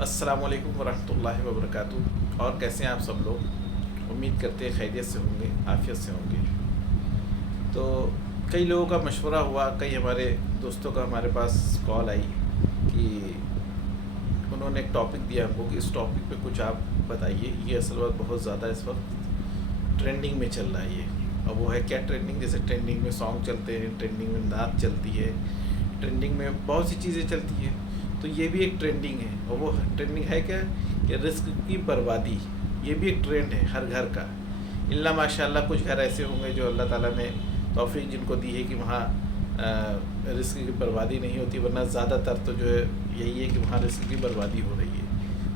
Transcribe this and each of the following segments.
السلام علیکم ورحمۃ اللہ وبرکاتہ۔ اور کیسے ہیں آپ سب لوگ؟ امید کرتے ہیں خیریت سے ہوں گے، عافیت سے ہوں گے۔ تو کئی لوگوں کا مشورہ ہوا، کئی ہمارے دوستوں کا ہمارے پاس کال آئی کہ انہوں نے ایک ٹاپک دیا ہم کو کہ اس ٹاپک پہ کچھ آپ بتائیے۔ یہ اصل بات بہت زیادہ اس وقت ٹرینڈنگ میں چل رہا ہے یہ، اور وہ ہے کیا ٹرینڈنگ؟ جیسے ٹرینڈنگ میں سانگ چلتے ہیں، ٹرینڈنگ میں نعت چلتی ہے، ٹرینڈنگ میں بہت سی چیزیں چلتی ہیں، تو یہ بھی ایک ٹرینڈنگ ہے۔ اور وہ ٹرینڈنگ ہے کیا کہ رزق کی بربادی۔ یہ بھی ایک ٹرینڈ ہے ہر گھر کا، اللہ ماشاء اللہ کچھ گھر ایسے ہوں گے جو اللہ تعالیٰ نے توفیق جن کو دی ہے کہ وہاں رزق کی بربادی نہیں ہوتی، ورنہ زیادہ تر تو جو ہے یہی ہے کہ وہاں رزق کی بربادی ہو رہی ہے۔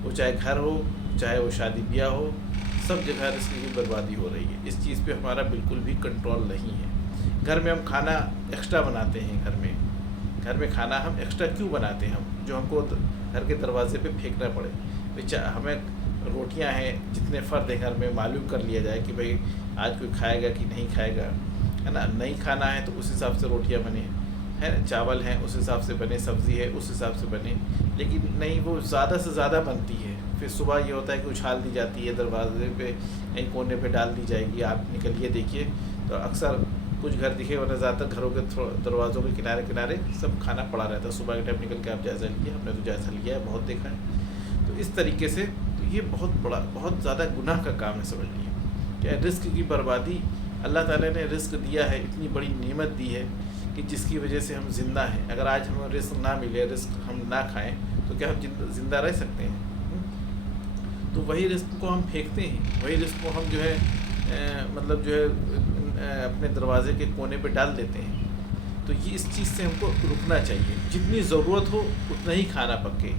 وہ چاہے گھر ہو، چاہے وہ شادی بیاہ ہو، سب جگہ رزق کی بربادی ہو رہی ہے۔ اس چیز پہ ہمارا بالکل بھی کنٹرول نہیں ہے۔ گھر میں ہم کھانا ایکسٹرا بناتے ہیں، گھر میں کھانا ہم ایکسٹرا کیوں بناتے ہیں؟ جو ہم کو گھر کے دروازے پہ پھینکنا پڑے؟ ہمیں روٹیاں ہیں، جتنے فرد ہیں گھر میں، معلوم کر لیا جائے کہ بھئی آج کوئی کھائے گا کہ نہیں کھائے گا، ہے نا؟ نہیں کھانا ہے تو اس حساب سے روٹیاں بنے، ہے نا؟ چاول ہیں اس حساب سے بنے، سبزی ہے اس حساب سے بنے، لیکن نہیں، وہ زیادہ سے زیادہ بنتی ہے۔ پھر صبح یہ ہوتا ہے کہ اچھال دی جاتی ہے، دروازے پہ کہیں کونے پہ ڈال دی جائے گی، آپ نکلیے دیکھیے تو اکثر کچھ گھر دکھے، ورنہ زیادہ تر گھروں کے دروازوں کے کنارے سب کھانا پڑا رہتا ہے۔ صبح کے ٹائم نکل کے آپ جائزہ لیجیے، ہم نے تو جائزہ لیا ہے، بہت دیکھا ہے۔ تو اس طریقے سے تو یہ بہت زیادہ گناہ کا کام ہے، سمجھ لیجیے کہ رزق کی بربادی۔ اللہ تعالیٰ نے رزق دیا ہے، اتنی بڑی نعمت دی ہے کہ جس کی وجہ سے ہم زندہ ہیں۔ اگر آج ہمیں رزق نہ ملے، رزق ہم نہ کھائیں تو کیا ہم زندہ رہ سکتے ہیں؟ تو وہی رزق کو ہم پھینکتے ہیں، وہی رزق کو ہم جو ہے مطلب جو ہے اپنے دروازے کے کونے پہ ڈال دیتے ہیں۔ تو یہ اس چیز سے ہم کو رکنا چاہیے۔ جتنی ضرورت ہو اتنا ہی کھانا پکے۔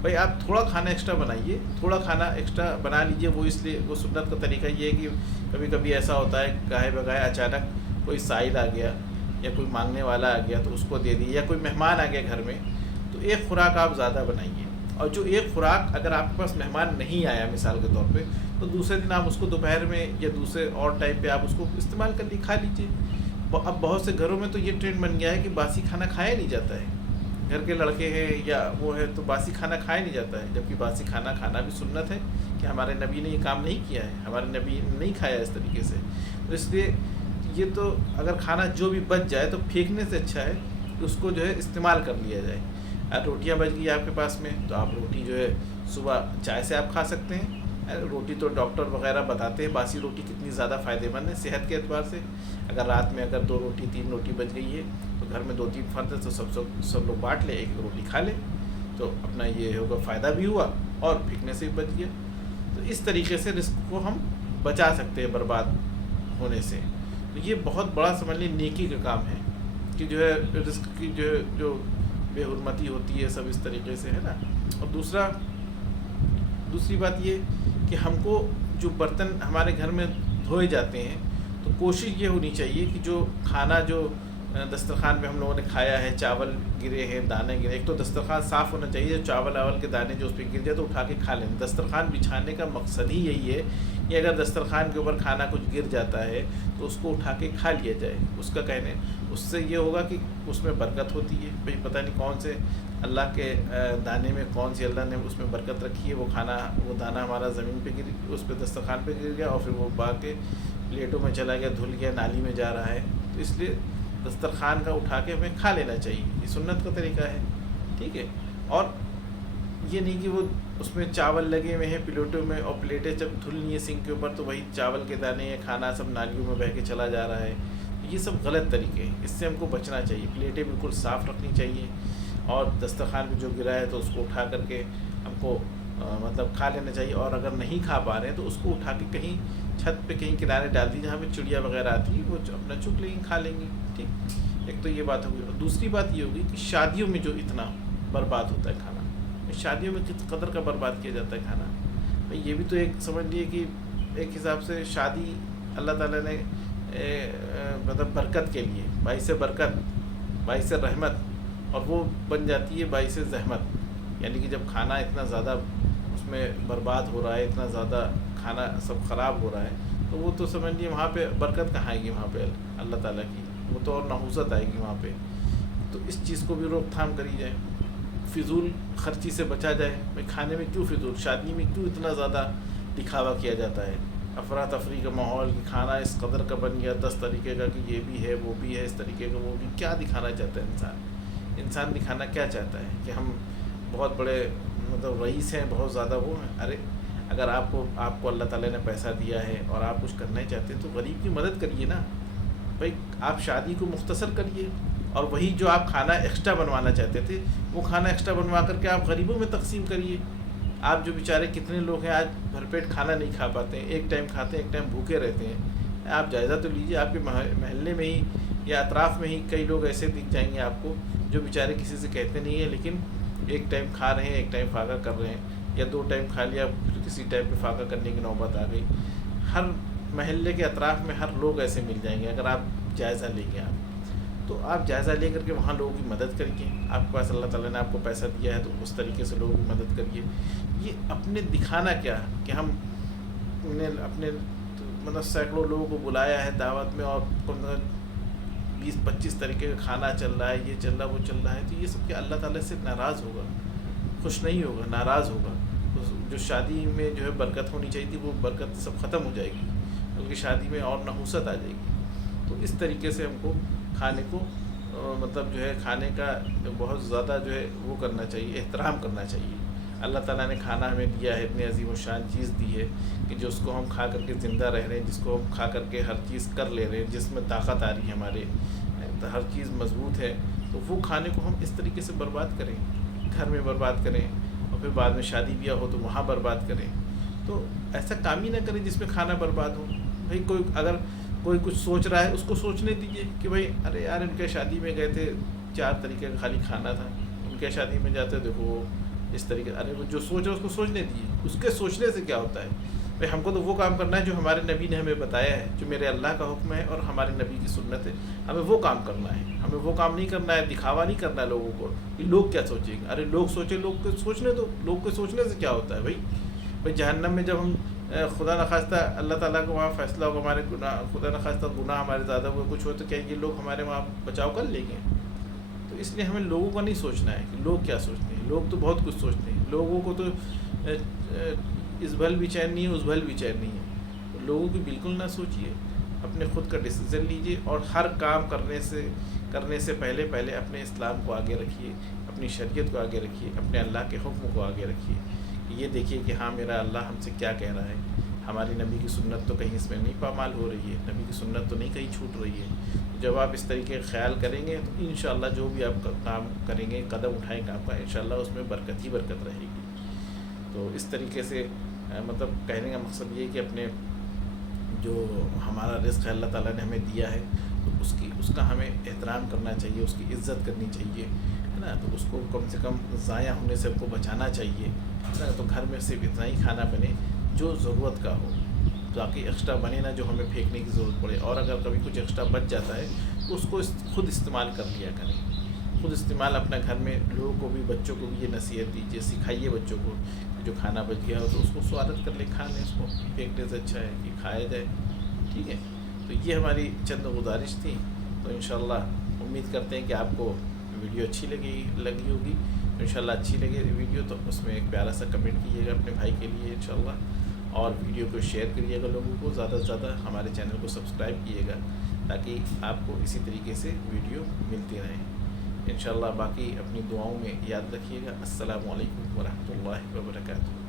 بھائی آپ تھوڑا کھانا ایکسٹرا بنائیے، تھوڑا کھانا ایکسٹرا بنا لیجیے۔ وہ اس لیے وہ سنت کا طریقہ یہ ہے کہ کبھی کبھی ایسا ہوتا ہے گاہے بگاہے اچانک کوئی سائل آ گیا یا کوئی مانگنے والا آ گیا تو اس کو دے دیے، یا کوئی مہمان آ گیا گھر میں تو ایک خوراک آپ زیادہ بنائیے۔ اور جو ایک خوراک اگر آپ کے پاس مہمان نہیں آیا مثال کے طور پہ، تو دوسرے دن آپ اس کو دوپہر میں یا دوسرے اور ٹائم پہ آپ اس کو استعمال کر کھا لیجیے۔ اب بہت سے گھروں میں تو یہ ٹرینڈ بن گیا ہے کہ باسی کھانا کھایا نہیں جاتا ہے۔ گھر کے لڑکے ہیں یا وہ ہے تو باسی کھانا کھایا نہیں جاتا ہے، جبکہ باسی کھانا کھانا بھی سنت ہے کہ ہمارے نبی نے یہ کام نہیں کیا ہے، ہمارے نبی نے نہیں کھایا اس طریقے سے۔ تو اس لیے یہ تو اگر کھانا جو بھی بچ جائے تو پھینکنے سے اچھا ہے کہ اس کو جو ہے استعمال کر لیا جائے۔ اگر روٹیاں بچ گئی آپ کے پاس میں تو آپ روٹی جو ہے صبح چائے سے آپ کھا سکتے ہیں۔ روٹی تو ڈاکٹر وغیرہ بتاتے ہیں باسی روٹی کتنی زیادہ فائدہ مند ہے صحت کے اعتبار سے۔ اگر رات میں اگر 2 روٹی 3 روٹی بچ گئی ہے تو گھر میں 2-3 فرد ہے تو سب لوگ بانٹ لیں، ایک روٹی کھا لیں، تو اپنا یہ ہوگا، فائدہ بھی ہوا اور پھینکنے سے بھی بچ گیا۔ تو اس طریقے سے رزق کو ہم بچا سکتے ہیں برباد ہونے سے۔ تو یہ بہت بڑا سمجھ لیں نیکی کا کام ہے کہ جو ہے رزق کی جو بے حرمتی ہوتی ہے سب اس طریقے سے، ہے نا؟ اور دوسری بات یہ کہ ہم کو جو برتن ہمارے گھر میں دھوئے جاتے ہیں تو کوشش یہ ہونی چاہیے کہ جو کھانا جو دسترخوان پہ ہم لوگوں نے کھایا ہے، چاول گرے ہیں، دانے گرے، ایک تو دسترخوان صاف ہونا چاہیے، چاول کے دانے جو اس پہ گر جائے تو اٹھا کے کھا لیں۔ دسترخوان بچھانے کا مقصد ہی یہی ہے کہ اگر دسترخوان کے اوپر کھانا کچھ گر جاتا ہے تو اس کو اٹھا کے کھا لیا جائے۔ اس کا کہنے اس سے یہ ہوگا کہ اس میں برکت ہوتی ہے۔ بھئی پتہ نہیں کون سے اللہ کے دانے میں کون سی اللہ نے اس میں برکت رکھی ہے، وہ دانہ ہمارا زمین پہ اس پہ دسترخوان پہ گر گیا اور پھر وہ باغ کے پلیٹوں میں چلا گیا، دھل گیا، نالی میں جا رہا ہے۔ تو اس لیے دسترخوان کا اٹھا کے ہمیں کھا لینا چاہیے، یہ سنت کا طریقہ ہے، ٹھیک ہے؟ اور یہ نہیں کہ وہ اس میں چاول لگے ہوئے ہیں پلیٹوں میں اور پلیٹیں جب دھل نہیں ہیں سنک کے اوپر تو وہی چاول کے دانے یا کھانا سب نالیوں میں بہہ کے چلا جا رہا ہے۔ یہ سب غلط طریقے ہیں، اس سے ہم کو بچنا چاہیے۔ پلیٹیں بالکل صاف رکھنی چاہیے اور دسترخوان پہ جو گرا ہے تو اس کو اٹھا کر کے ہم کو مطلب کھا لینا چاہیے۔ اور اگر نہیں کھا پا رہے ہیں تو اس کو اٹھا کے کہیں چھت پہ کہیں کنارے ڈال دی جہاں پہ چڑیا وغیرہ آتی ہے، وہ اپنا چک لیں گی، کھا لیں گی، ٹھیک۔ ایک تو یہ بات ہوگی، اور دوسری بات یہ ہوگی کہ شادیوں میں جو اتنا برباد ہوتا ہے کھانا، شادیوں میں کس قدر کا برباد کیا جاتا ہے کھانا، بھئی یہ بھی تو ایک سمجھ لیے کہ ایک حساب سے شادی اللہ تعالیٰ نے مطلب برکت کے لیے، باعث برکت، باعث رحمت، اور وہ بن جاتی ہے باعث زحمت۔ یعنی کہ جب کھانا اتنا زیادہ اس میں برباد ہو رہا ہے، اتنا زیادہ کھانا سب خراب ہو رہا ہے، تو وہ تو سمجھ لیے وہاں پہ برکت کہاں آئے گی؟ وہاں پہ اللہ تعالیٰ کی وہ تو اور نحوست آئے گی وہاں پہ۔ تو اس چیز کو بھی روک تھام کری جائے۔ فضول خرچی سے بچا جائے. بھائی کھانے میں کیوں فضول، شادی میں کیوں اتنا زیادہ دکھاوا کیا جاتا ہے، افراتفری کا ماحول کہ کھانا اس قدر کا بن گیا 10 طریقے کا کہ یہ بھی ہے وہ بھی ہے اس طریقے کا وہ بھی. کیا دکھانا چاہتا ہے انسان دکھانا کیا چاہتا ہے کہ ہم بہت بڑے مطلب رئیس ہیں، بہت زیادہ وہ ہیں. ارے اگر آپ کو اللہ تعالیٰ نے پیسہ دیا ہے اور آپ کچھ کرنا چاہتے ہیں تو غریب کی مدد کریے نا. بھائی آپ شادی کو مختصر کریے اور وہی جو آپ کھانا ایکسٹرا بنوانا چاہتے تھے وہ کھانا ایکسٹرا بنوا کر کے آپ غریبوں میں تقسیم کریے. آپ جو بیچارے کتنے لوگ ہیں آج بھر پیٹ کھانا نہیں کھا پاتے ہیں، ایک ٹائم کھاتے ہیں ایک ٹائم بھوکے رہتے ہیں. آپ جائزہ تو لیجیے، آپ کے محلے میں ہی یا اطراف میں ہی کئی لوگ ایسے دکھ جائیں گے آپ کو جو بیچارے کسی سے کہتے نہیں ہیں لیکن ایک ٹائم کھا رہے ہیں ایک ٹائم فاقہ کر رہے ہیں، یا 2 ٹائم کھا لیا پھر کسی ٹائم پہ فاقہ کرنے کی نوبت آ گئی. ہر محلے کے اطراف میں ہر لوگ ایسے مل جائیں گے اگر آپ جائزہ لیں گے. تو آپ جائزہ لے کر کے وہاں لوگوں کی مدد کریے. آپ کے پاس اللہ تعالیٰ نے آپ کو پیسہ دیا ہے تو اس طریقے سے لوگوں کی مدد کریے. یہ اپنے دکھانا کیا کہ ہم نے اپنے مطلب سینکڑوں لوگوں کو بلایا ہے دعوت میں اور 20-25 طریقے کا کھانا چل رہا ہے، یہ چل رہا ہے وہ چل رہا ہے، تو یہ سب کہ اللہ تعالیٰ سے ناراض ہوگا، خوش نہیں ہوگا، ناراض ہوگا. جو شادی میں جو ہے برکت ہونی چاہیے تھی وہ برکت سب ختم ہو جائے گی، بلکہ شادی میں اور نحوست آ جائے گی. تو اس طریقے سے ہم کو کھانے کو مطلب جو ہے کھانے کا بہت زیادہ جو ہے وہ کرنا چاہیے، احترام کرنا چاہیے. اللہ تعالیٰ نے کھانا ہمیں دیا ہے، اتنی عظیم و شان چیز دی ہے کہ جو اس کو ہم کھا کر کے زندہ رہ رہے ہیں، جس کو ہم کھا کر کے ہر چیز کر لے رہے ہیں، جس میں طاقت آ رہی ہے ہمارے، ہر چیز مضبوط ہے. تو وہ کھانے کو ہم اس طریقے سے برباد کریں، گھر میں برباد کریں اور پھر بعد میں شادی بیاہ ہو تو وہاں برباد کریں. تو ایسا کام ہی نہ کریں جس میں کھانا برباد ہو. بھائی اگر کوئی کچھ سوچ رہا ہے اس کو سوچنے دیجیے کہ بھائی ارے یار ان کے شادی میں گئے تھے 4 طریقے کا خالی کھانا تھا، ان کے شادی میں جاتے دیکھو وہ اس طریقے. ارے وہ جو سوچ رہا ہے اس کو سوچنے دیجیے. اس کے سوچنے سے کیا ہوتا ہے؟ بھائی ہم کو تو وہ کام کرنا ہے جو ہمارے نبی نے ہمیں بتایا ہے، جو میرے اللہ کا حکم ہے اور ہمارے نبی کی سنت ہے. ہمیں وہ کام کرنا ہے، ہمیں وہ کام نہیں کرنا ہے، دکھاوا نہیں کرنا ہے لوگوں کو کہ لوگ کیا سوچیں گے. ارے لوگ سوچیں، لوگ کو سوچنے دو. لوگ کو سوچنے سے کیا ہوتا ہے؟ بھائی جہنم میں جب ہم خدا نخواستہ اللہ تعالیٰ کو وہاں فیصلہ ہوگا، ہمارے گناہ خدا نخواستہ گناہ ہمارے زیادہ ہوئے کچھ ہو تو کیا یہ لوگ ہمارے وہاں بچاؤ کر لیں گے؟ تو اس لیے ہمیں لوگوں کا نہیں سوچنا ہے کہ لوگ کیا سوچتے ہیں. لوگ تو بہت کچھ سوچتے ہیں، لوگوں کو تو اس بھل بھی چین نہیں ہے اس بھل بھی چین نہیں ہے. تو لوگوں کی بالکل نہ سوچیے، اپنے خود کا ڈیسیزن لیجیے اور ہر کام کرنے سے پہلے اپنے اسلام کو آگے رکھیے، اپنی شریعت کو آگے رکھیے، اپنے اللہ کے حکم کو آگے رکھیے. یہ دیکھیے کہ ہاں میرا اللہ ہم سے کیا کہہ رہا ہے. ہماری نبی کی سنت تو کہیں اس میں نہیں پامال ہو رہی ہے، نبی کی سنت تو نہیں کہیں چھوٹ رہی ہے. جب آپ اس طریقے کا خیال کریں گے تو انشاءاللہ جو بھی آپ کام کریں گے، قدم اٹھائیں گے آپ کا، انشاءاللہ اس میں برکت ہی برکت رہے گی. تو اس طریقے سے مطلب کہنے کا مقصد یہ کہ اپنے جو ہمارا رزق ہے اللہ تعالیٰ نے ہمیں دیا ہے تو اس کا ہمیں احترام کرنا چاہیے، اس کی عزت کرنی چاہیے، ہے نا. تو اس کو کم سے کم ضائع ہونے سے ہم کو بچانا چاہیے، ہے نا. تو گھر میں صرف اتنا ہی کھانا بنے جو ضرورت کا ہو، باقی ایکسٹرا بنے نا جو ہمیں پھینکنے کی ضرورت پڑے. اور اگر کبھی کچھ ایکسٹرا بچ جاتا ہے تو اس کو خود استعمال کر لیا کریں. خود استعمال اپنے گھر میں لوگوں کو بھی، بچوں کو بھی یہ نصیحت دیجیے، سکھائیے بچوں کو جو کھانا بچ گیا ہو تو اس کو سوادت کر لیں، کھا لیں. اس کو پھینکنے سے اچھا ہے کہ کھایا جائے. ٹھیک ہے. تو یہ ہماری چند گزارش تھی. تو انشاءاللہ امید کرتے ہیں کہ آپ کو ویڈیو اچھی لگی ہوگی. انشاءاللہ اچھی لگے ویڈیو تو اس میں ایک پیارا سا کمنٹ کیجیے گا اپنے بھائی کے لیے انشاءاللہ. اور ویڈیو کو شیئر کریے گا لوگوں کو، زیادہ سے زیادہ ہمارے چینل کو سبسکرائب کیے گا تاکہ آپ کو اسی طریقے سے ویڈیو ملتی رہیں انشاءاللہ. باقی اپنی دعاؤں میں یاد رکھیے گا. السلام علیکم ورحمۃ اللہ وبرکاتہ.